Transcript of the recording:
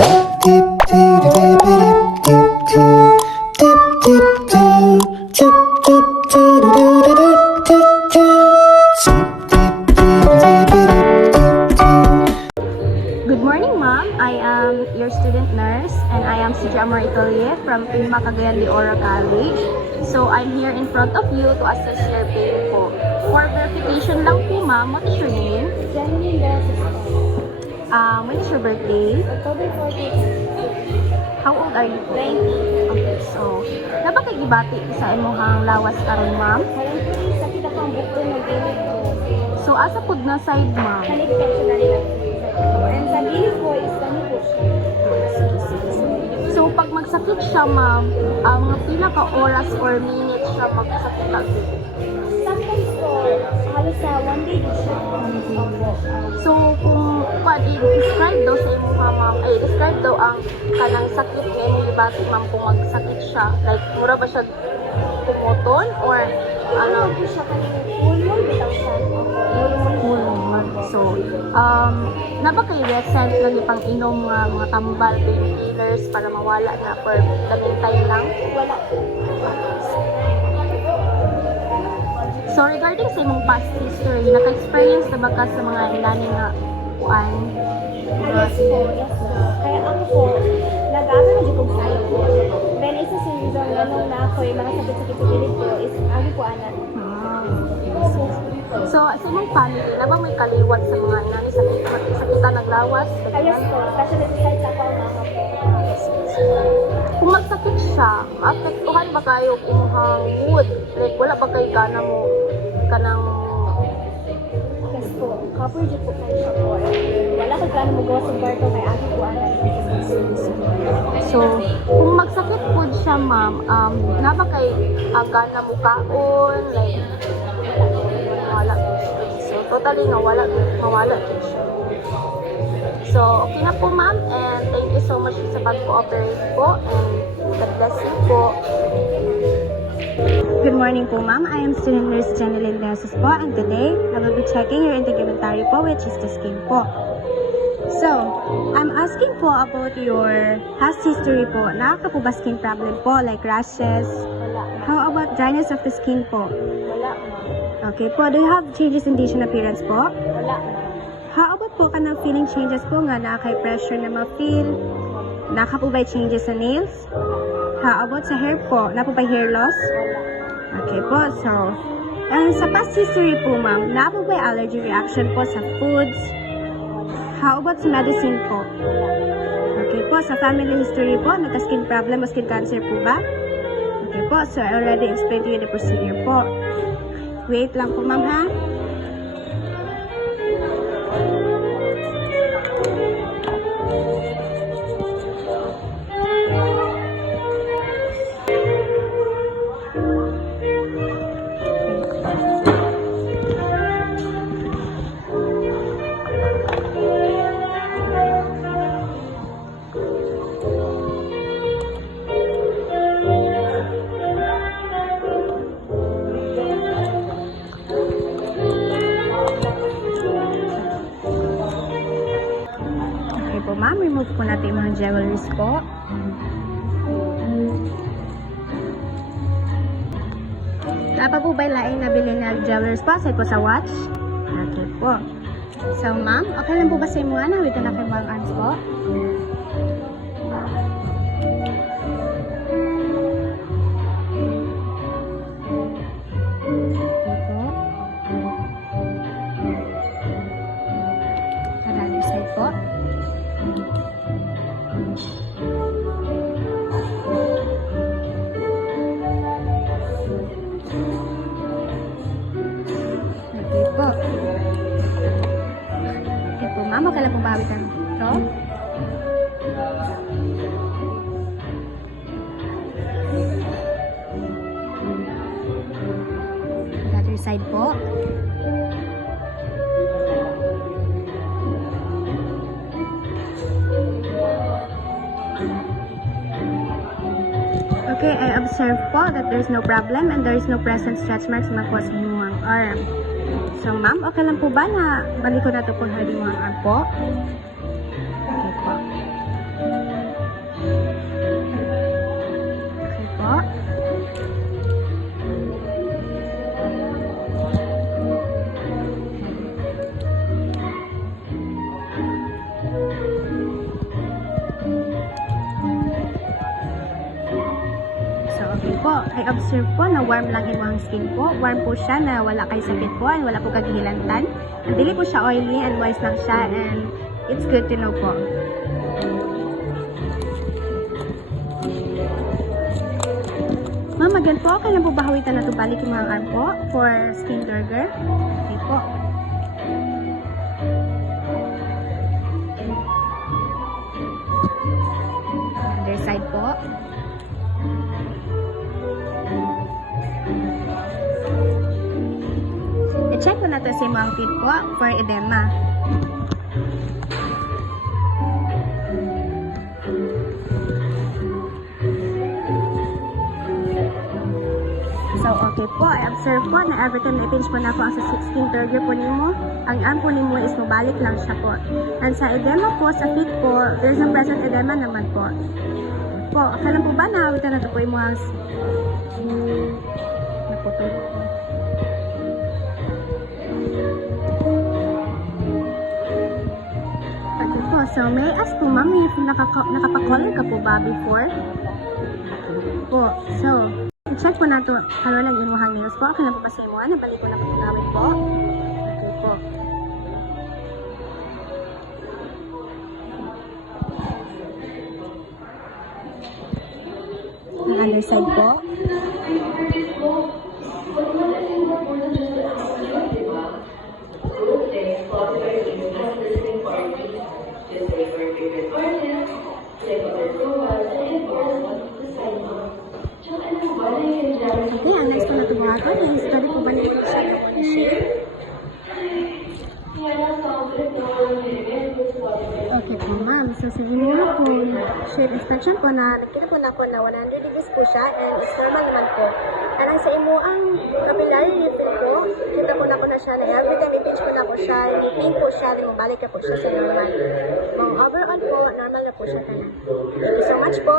Good morning, ma'am. I am your student nurse and I am si Jamar Itolie from Prima Cagayan de Oro College. So, I'm here in front of you to assess your pain po. For verification lang po, ma'am, what is your name? Janine Delsis. When is your birthday? October 14. How old are you po? 20. Okay, so, napakigibati sa imuhang lawas karon, ma'am. Halang po rin sakit ako ang bukto ng gilid ko. So, asa pud na side, ma'am? Halit ko siya dali lang. And sa gilid ko is kami po siya. So, pag magsakit siya, ma'am, mga pila ka oras or minutes siya magsakit na. Sometimes po, halos sa one day din siya. Opo. So, kung i-describe daw sa imo ma'am, ay describe daw ang kanang sakit nga imong gibati ma'am kung magsakit siya. Like, mura ba siya pumuton or Ano po siya kanina? Pulmon bitaw siya. pulmon? So, na ba kayo recent nga gipang inom nga mga tambal, painkillers para mawala na for the meantime lang? Wala po. So, regarding sa imong past history, naka-experience na ba ka sa mga ilani nga kuan? Yes po, yes po. Kaya ako po, nag-aaral na dyan kong sayo po. Then, isa sa reason ganun na ako yung mga sakit-sakit sa gilid ko is agi po anak. So, sa imong family, na ba may kaliwat sa mga inani sa kita naglawas? Yes po, especially sa side sa ako ang mama po. Kung magsakit siya, maapektuhan ba kayo imong mood? Like, wala ba kayo gana mo kanang Yes po, cover dyan po kayo siya po. Wala ko gano'n magawa sa kwarto kay agi po anak. so, kung magsakit po siya, ma'am, na ba kay gana mo kaon? Like, wala. So, totally nawala din siya. So, okay na po, ma'am, and thank you so much sa pag-cooperate po, and God bless you po. Good morning po, ma'am. I am student nurse Janine Delsis po, and today, I will be checking your integumentary po, which is the skin po. So, I'm asking po about your past history po. Nakaka po ba skin problem po, like rashes? Wala. How about dryness of the skin po? Wala ma. Okay po, do you have changes in lesion appearance po? Wala ma. How about po ka ng feeling changes po nga nakaka-pressure na ma-feel? Naka po ba changes sa nails? How about sa hair po? Na po ba hair loss? Okay po, so sa past history po ma'am, na po ba allergy reaction po sa foods? How about sa medicine po? Okay po, sa family history po, nagka-skin problem o skin cancer po ba? Okay po, so I already explained to you the procedure po. Wait lang po ma'am ha. Okay po ma'am, remove po natin yung mga jewelries po. Dapat po ba laing nabili na jewelries po? Aside po sa watch? Okay po. So ma'am, okay lang po ba sa mga na? Wait na kayo mga hands po. Another side po. Okay po. Okay po, ma'am. Okay lang po bawitan ito. Another side po. Okay, I observe po that there's no problem and there is no present stretch marks na po sa inyong arm. So, ma'am, okay lang po ba na balik ko na ito po sa inyong arm po? Okay po. Okay po. I observe po na warm lang yung skin po. Warm po siya na wala kay sakit po and wala po kagihilantan. And dili po siya oily and moist lang siya and it's good to know po. Ma'am, again po, kailan po bahawitan na ito balik yung mga arm po for skin burger? Okay po. Other side po. I-check po na ito sa mga feet po for edema. So, okay po. I observe po na every time na-pinch po na po ang sa 16 burger po nimo, ang arm po nimo is mabalik lang siya po. And sa edema po, sa feet po, there's a present edema naman po. Po, akala po ba naawitan na ito po yung mga naputol po. Okay po, so may I ask po ma'am, if nakapakolor ka po ba before? Po, so, check po na ito, ano lang imuhang nails po. Kailan po ba sa imuha? Nabalik ko na po namin po. Okay po. Ang underside po. Okay, ang next po na tumahakan. Yung study po ba nito siya na one share? Okay po ma'am. So sa inyo po, shade inspection po na nakita po na po na 100 degrees po siya and it's normal naman po. And ang sa imo ang capillary refill po, kita po na po na siya na every time i-pinch po na po siya, i-ping po siya, then mabalik na po siya sa normal. Kung overall po, normal na po siya tanan. Thank you so much po.